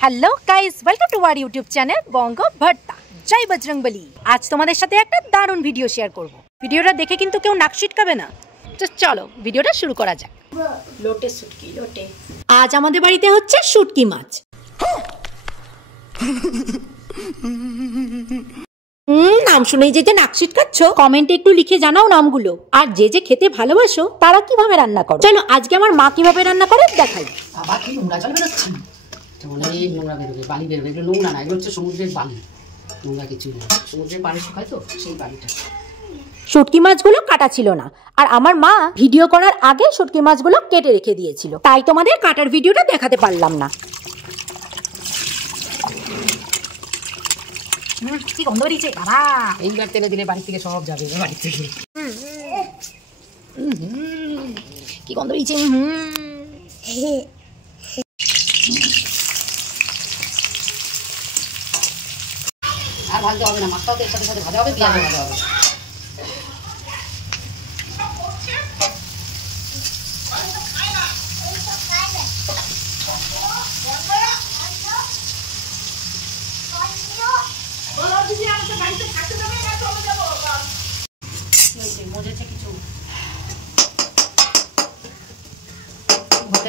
Hello guys, welcome to our YouTube channel Banga Bharta. জয় বজরংবলী। আজ তোমাদের সাথে একটা দারুণ ভিডিও শেয়ার করব। ভিডিওটা দেখে কিন্তু কেউ নাক ছিটকাবে না। তো চলো ভিডিওটা শুরু করা যাক। লোটে শুটকি লোটে। আজ আমাদের বাড়িতে হচ্ছে শুটকি মাছ। নাম শুনেই যে নাক ছিটকাচ্ছ, কমেন্টে একটু লিখে জানাও নামগুলো। আর যে যে খেতে ভালোবাসো তারা কিভাবে রান্না করো। চলো আজকে আমার মা কিভাবে রান্না করে দেখাই। আবার কি নোংরা জল বেরোচ্ছে, অনেক নোংরা বেরোবে, বালি বেরোবে। এগুলো নোংরা না, এগুলো হচ্ছে সমুদ্রের বালি, নোংরা কিছু না। সমুদ্রের পানি শুকায় তো সেই বালিটা। শুটকি মাছগুলো কাটা ছিল না, আর আমার মা ভিডিও করার আগে শুটকি মাছগুলো কেটে রেখে দিয়েছিল, তাই তোমাদের কাটার ভিডিওটা দেখাতে পারলাম না। কি গন্ধ বেরিয়েছে বাবা! এইবার তেলে দিলে বাড়ি থেকে সব যাবে, বাড়ি থেকে। কি গন্ধ বেরিয়েছে! আর ভাজতে হবে না, মাছটাও তো এর সাথে সাথে ভাজা হবে, পেঁয়াজ ভাজা হবে।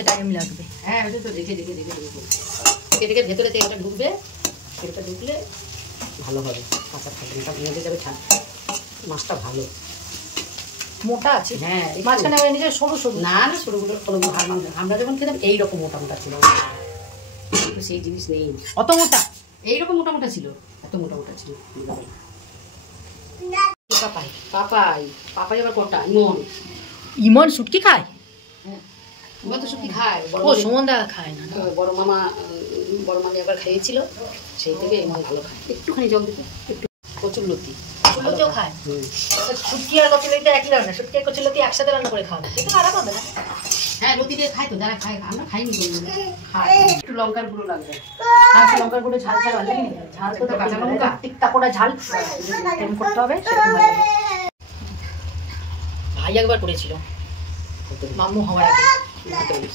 টাইম লাগবে। হ্যাঁ, ওটা তো দেখে দেখে দেখে দেখে দেখে ভেতরে তেলটা ঢুকবে, তেলটা ঢুকলে ভালো হবে। কাঁচা থাকবে, সব ভেঙে যাবে। ছাড়, মাছটা ভালো মোটা আছে। হ্যাঁ, মাঝখানে নিজের সরু সরু। না না, সরুগুলো কোনো হাড় মাংস আমরা যখন খেতাম এইরকম মোটা মোটা ছিল, সেই জিনিস নেই। অত মোটা এইরকম মোটা মোটা ছিল, এত মোটা মোটা ছিল। পাপাই পাপাই পাপাই আবার কোনটা? ইমন। ইমন শুটকি খায়? ইমন তো শুটকি খায়। ও সুমনদা খায় না। বড় মামা একবার খাইয়েছিল, সেই থেকে ইমন ভালো খায়। একটুখানি জল দিতে, একটু কচুরলতি কচুরলতিও খায়। শুটকি আর কচুরলতি একই ধরনের। শুটকি আর কচুরলতি একসাথে রান্না করে খাওয়া, সেটা খারাপ হবে না। হ্যাঁ, লতি দিয়ে খাই তো যারা খায়, আমরা খাইনি। খাই একটু লঙ্কার গুঁড়ো লাগবে। লঙ্কার গুঁড়ো ঝাল ঝাল ভালো লাগে। ঝাল তো কাঁচা লঙ্কা টিকটা করে ঝাল কেমন করতে হবে সেরকম ভালো লাগে। ভাই একবার করেছিল মাম্মু হওয়ার আগে,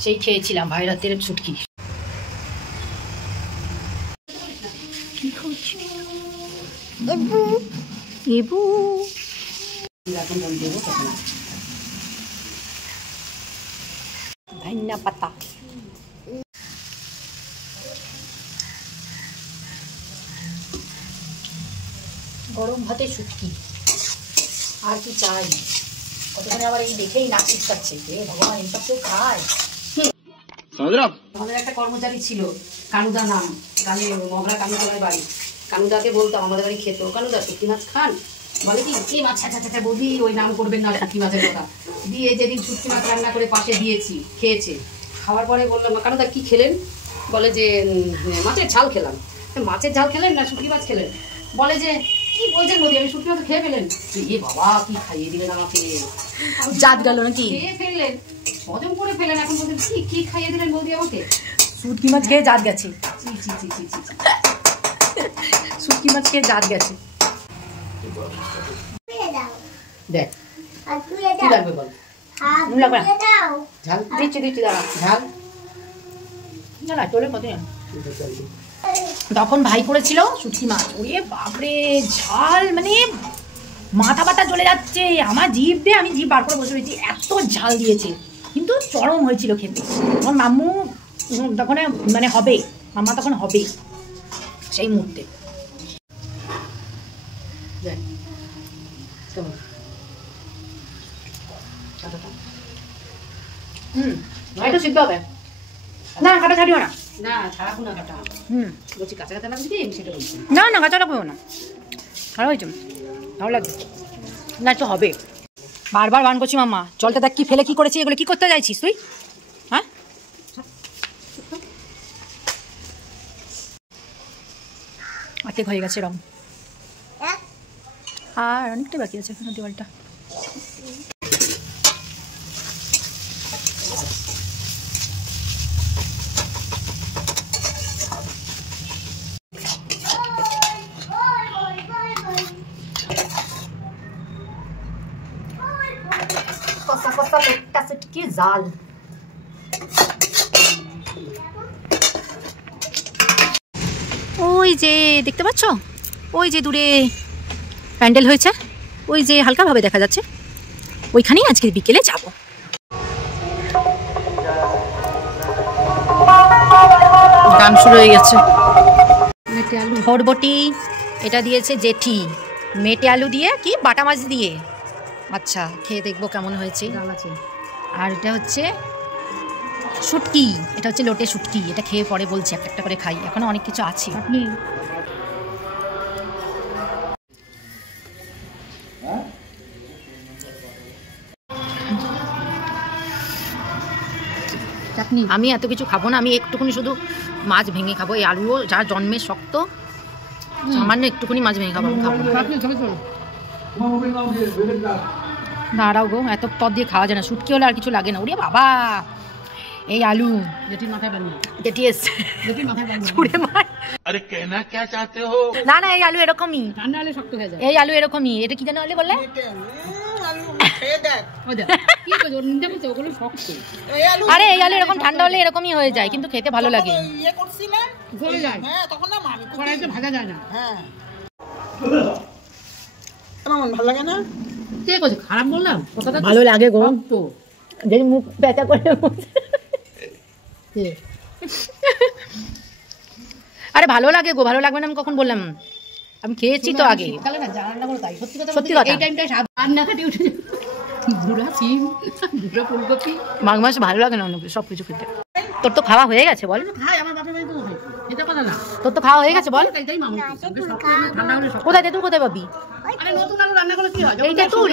সেই খেয়েছিলাম ভাই রাতের শুটকি। কি করছো এবু? এবু ধনিয়া পাতা। গরম ভাতে শুটকি, আর কি চাই? কতক্ষণে আবার এই দেখেই নাক ছিটকাচ্ছে। ভগবান, এইসব কেউ খায়? আমাদের একটা কর্মচারী ছিল, কানুদা নাম, মগরা কানুতলার বাড়ি। কানুদাকে বলতাম, আমাদের বাড়ি খেত, কানুদা শুটকি মাছ খান? বলে কি, কে মাছ? আচ্ছা বৌদি ওই নাম করবেন না, শুটকি মাছের কথা দিয়ে যেদিন শুটকি মাছ রান্না করে পাশে দিয়েছি, খেয়েছে। খাওয়ার পরে বললাম, কানুদা কি খেলেন? বলে যে মাছের ঝাল খেলাম। মাছের ঝাল খেলেন না শুটকি মাছ খেলেন? বলে যে কি বলছেন বৌদি, আমি শুটকি মাছ খেয়ে ফেলেন? এ বাবা, কি খাইয়ে দিলেন আমাকে! জাত গেল নাকি? খেয়ে ফেললেন, হজম করে ফেলেন। এখন বলছেন কি খাইয়ে দিলেন বৌদি আমাকে? শুটকি মাছ খেয়ে জাত গেছে। শুটকি মাছ খেয়ে জাত গেছে। দেখ কি লাগবে বল। ঝাল দিচ্ছি দাঁড়া। ঝাল না চলে কত। তখন ভাই করেছিল শুটকি মাছ, ওরে বাপরে ঝাল, মানে মাথা ব্যথা চলে যাচ্ছে আমার জিভ দিয়ে। আমি জিভ বার করে বসে রয়েছি, এত ঝাল দিয়েছে, কিন্তু চরম হয়েছিল খেতে। তখন মাম্মু তখন মানে হবে, মাম্মা তখন হবে সেই মুহূর্তে। এটা সিদ্ধ হবে না, কাটা ছাড়িও না। না ছাড়াবো না কাটা। বলছি কাঁচা কাঁচা লাগবে, আমি সেটা বলছি। না না কাঁচা লাগবে না, ভালো হয়েছে, ভালো লাগবে না। একটু হবে। বারবার বান করছি মাম্মা, জলটা দেখ কি ফেলে কি করেছি। এগুলো কি করতে চাইছিস তুই? হ্যাঁ, অর্ধেক হয়ে গেছে রং, আর অনেকটাই বাকি আছে এখনো দেওয়ালটা। জাল। ওই যে দেখতে পাচ্ছ, ওই যে দূরে প্যান্ডেল হয়েছে, ওই যে হালকাভাবে দেখা যাচ্ছে, ওইখানেই আজকে বিকেলে যাব। গান শুরু হয়ে গেছে। বরবটি এটা দিয়েছে জেঠি, মেটে আলু দিয়ে কি বাটা মাছ দিয়ে। আচ্ছা, খেয়ে দেখবো কেমন হয়েছে। আর এটা হচ্ছে শুটকি, এটা হচ্ছে লোটে শুটকি। এটা খেয়ে পরে বলছি, একটা একটা করে খাই, এখনো অনেক কিছু আছে। আপনি আমি এত কিছু খাবো না, আমি একটুখানি শুধু মাছ ভেঙে খাবো। এই আলুও যা জন্মে শক্ত, সামান্য একটুখানি মাছ ভেঙে খাবো। দাঁড়াও গো, এত পদ দিয়ে খাওয়া যায় না, শুটকি হলে আর কিছু লাগে না। ওরে বাবা, এই আলু জেঠির মাথায় বানিয়ে, জেঠি এসছে জেঠির মাথায় বানিয়ে ছুঁড়ে মার। আরে কেনা কে চাতে হো? না না, এই আলু এরকমই, ঠান্ডা হলে শক্ত হয়ে যায়। এই আলু এরকমই। এটা কি জানো আলু বললে? আরে এই আলু এরকম ঠান্ডা হলে এরকমই হয়ে যায়, কিন্তু খেতে ভালো লাগে। খারাপ বললাম, ভালো লাগে গো, যে মুখ ব্যথা করে। আরে ভালো লাগে গো, ভালো লাগবে না আমি কখন বললাম? আমি খেয়েছি তো আগে। সত্যি কথা, মাঘ মাস ভালো লাগে না সবকিছু খেতে। তোর তো খাওয়া হয়ে গেছে বল? তোর তো খাওয়া হয়ে গেছে বল? কোথায় তেঁতুল, কোথায় পাবি? এই তেঁতুল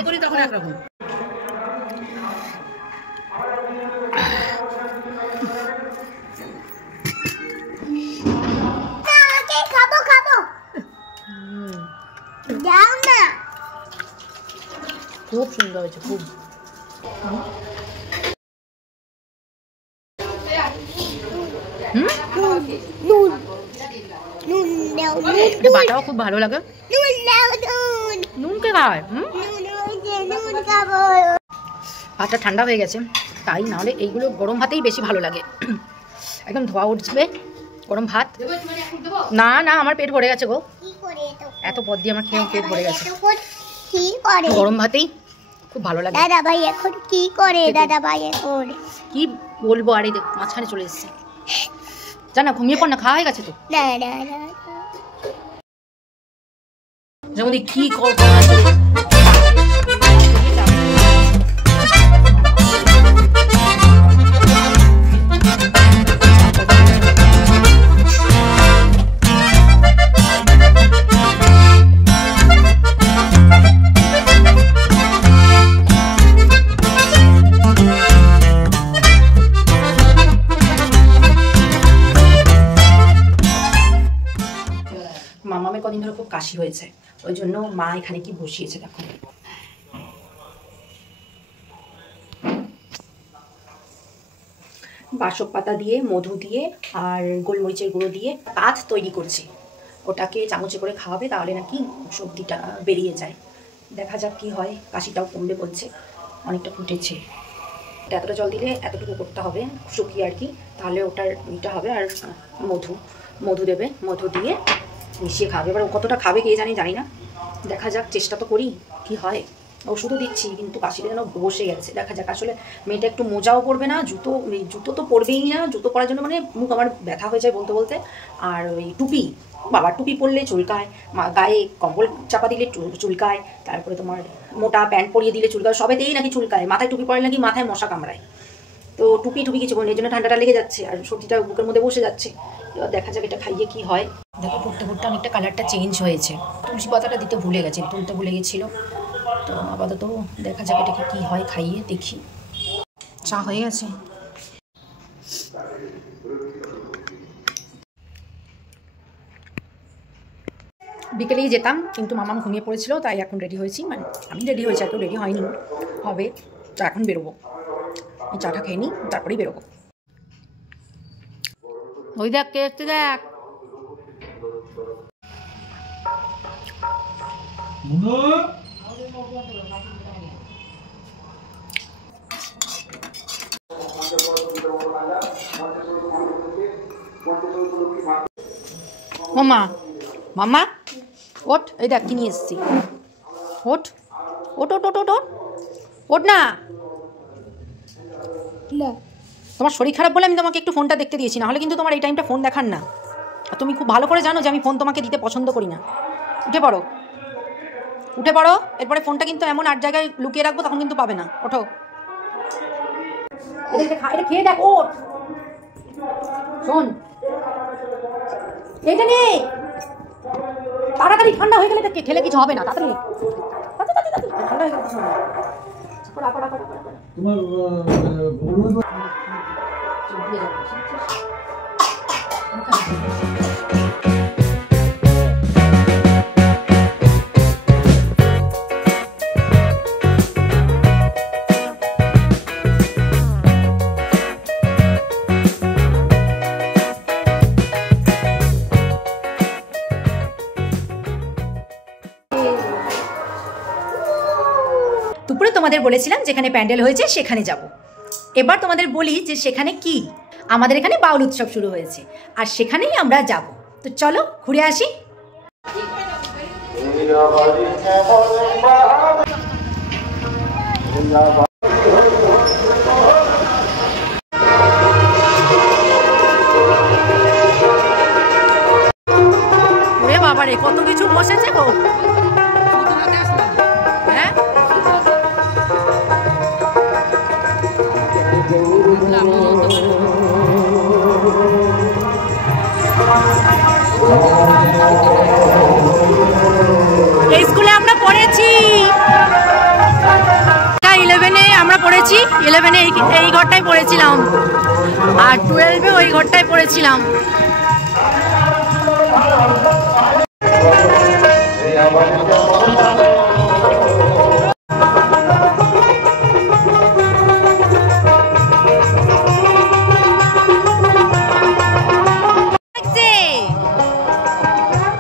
খুব সুন্দর হয়েছে, খুব। বাটাও খুব ভালো লাগে, নুনকে খাওয়ায়। ভাতটা ঠান্ডা হয়ে গেছে তাই, নাহলে এইগুলো গরম ভাতেই বেশি ভালো লাগে। একদম ধোয়া উঠবে গরম ভাত। না না, আমার পেট ভরে গেছে গো, এত পদ দিয়ে আমার খেয়ে পেট ভরে গেছে। গরম ভাতেই খুব ভালো লাগে। দাদা ভাই এখন কি করে? দাদা ভাই এখন কি বলবো? আর এই দেখ মাঝখানে চলে এসেছে, জানা ঘুমিয়ে পড় না, খাওয়া হয়ে গেছে তো। যেমন কি করবো, মামামের কদিন ধরে খুব কাশি হয়েছে, ওই জন্য মা এখানে কি বসিয়েছে দেখো। বাসক পাতা দিয়ে, মধু দিয়ে আর গোলমরিচের গুঁড়ো দিয়ে কাঠ তৈরি করছি। ওটাকে চামচে করে খাওয়াবে, তাহলে নাকি সর্দিটা বেরিয়ে যায়। দেখা যাক কি হয়, কাশিটাও কমবে বলছে। অনেকটা ফুটেছে, এতটা জল দিলে এতটুকু করতে হবে শুকিয়ে আর কি, তাহলে ওটার ইটা হবে। আর মধু দেবে, মধু দিয়ে মিশিয়ে খাবে। এবার কতটা খাবে কে জানি না, দেখা যাক, চেষ্টা তো করি কি হয়। ওষুধও দিচ্ছি কিন্তু কাশিটা যেন বসে গেছে। দেখা যাক, আসলে মেয়েটা একটু মোজাও পরবে না, জুতো তো পরবেই না। জুতো পরার জন্য মানে মুখ আমার ব্যথা হয়ে যায় বলতে বলতে। আর ওই টুপি, বাবার টুপি পরলে চুলকায়, গায়ে কম্বল চাপা দিলে চুলকায়, তারপরে তোমার মোটা প্যান্ট পরিয়ে দিলে চুলকায়, সবেতেই নাকি চুলকায়। মাথায় টুপি পরে নাকি মাথায় মশা কামড়ায়। তো টুপি কিছু করি, এর জন্য ঠান্ডাটা লেগে যাচ্ছে আর সর্দিটা বুকের মধ্যে বসে যাচ্ছে। এবার দেখা যাক এটা খাইয়ে কি হয়। দেখো পড়তে পড়তে অনেকটা কালারটা চেঞ্জ হয়েছে। তুলসী পাতাটা দিতে ভুলে গেছি, তুলতে ভুলে গেছিলো। তো আপাতত দেখা যাক এটাকে কি হয়, খাইয়ে দেখি। চা হয়ে গেছে। বিকেলেই যেতাম, কিন্তু মামাম ঘুমিয়ে পড়েছিল, তাই এখন রেডি হয়েছি। মানে আমি রেডি হয়েছি, এত রেডি হয়নি, হবে। তো এখন বেরোবো, এই চাটা খেয়ে নিই, তারপরেই বেরোবো। ওই দেখ কে এসছে, দেখ। মাম্মা মাম্মা ওঠ, এই দেখ কি নিয়ে এসেছি। ওঠ ওঠ ওঠ ওঠ ওঠ ওঠ না। তোমার শরীর খারাপ বলে আমি তোমাকে একটু ফোনটা দেখতে দিয়েছি, না হলে কিন্তু তোমার এই টাইমটা ফোন দেখার না। আর তুমি খুব ভালো করে জানো যে আমি ফোন তোমাকে দিতে পছন্দ করি না। উঠে পড়ো, উঠে পড়ো, এরপরে ফোনটা কিন্তু এমন আট জায়গায় লুকিয়ে রাখবো, তখন কিন্তু পাবে না। ওঠো, এটা খেয়ে দেখ। ওঠ, শোন, এটা নে তাড়াতাড়ি, ঠান্ডা হয়ে গেলে খেলে কিছু হবে না। তাড়াতাড়ি ঠান্ডা হয়ে গেলে কিছু হবে না। দুপুরে তোমাদের বলেছিলাম যেখানে প্যান্ডেল হয়েছে সেখানে যাব। এবার তোমাদের বলি যে সেখানে কি, আমাদের এখানে বাউল উৎসব শুরু হয়েছে আর সেখানেই আমরা যাব। তো চলো ঘুরে আসি। ওরে বাবারে, কত কিছু বসেছে গো। হ্যাঁ, এই স্কুলে আমরা পড়েছি, 11-এ আমরা পড়েছি। 11-এ এই ঘরটায় পড়েছিলাম, আর 12-এ ওই ঘরটায় পড়েছিলাম।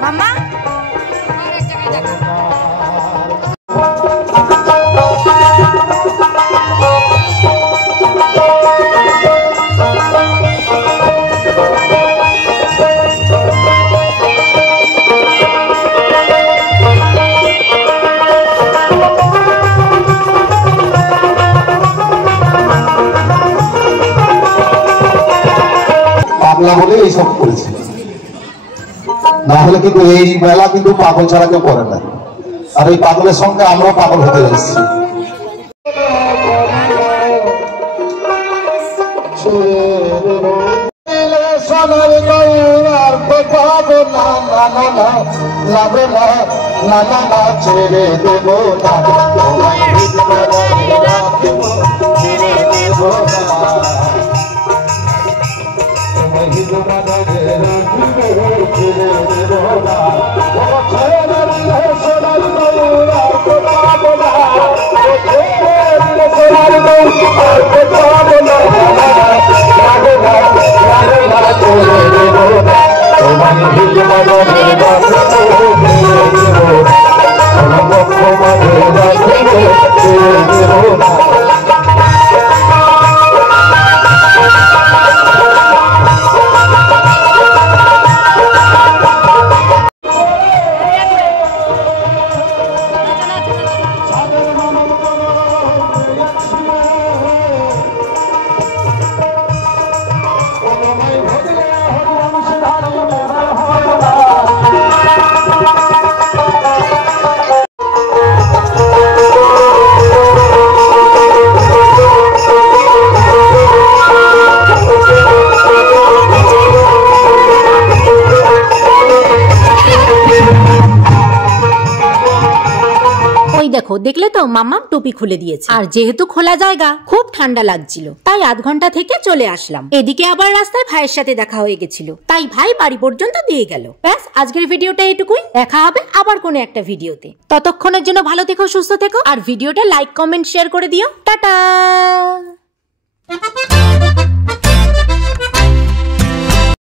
মাম্মা পাগলা বলে এইসব করেছে, না হলে কিন্তু এই মেলা কিন্তু পাগল ছাড়া কেউ করে না। আর এই পাগলের সঙ্গে আমরা পাগল হতে যাচ্ছি। ছেড়ে দেব দেখো, দেখলে তো মাম্মা টুপি খুলে দিয়েছে। আর যেহেতু খোলা জায়গা, খুব ঠান্ডা লাগছিল, তাই আধ ঘন্টা থেকে চলে আসলাম। এদিকে আবার রাস্তায় ভাইয়ের সাথে দেখা হয়ে গেছিল, তাই ভাই বাড়ি পর্যন্ত দিয়ে গেল। ব্যাস, আজকের ভিডিওটা এটুকুই। দেখা হবে আবার কোনো একটা ভিডিওতে। ততক্ষণের জন্য ভালো থেকো, সুস্থ থেকো, আর ভিডিওটা লাইক, কমেন্ট, শেয়ার করে দিও। টাটা।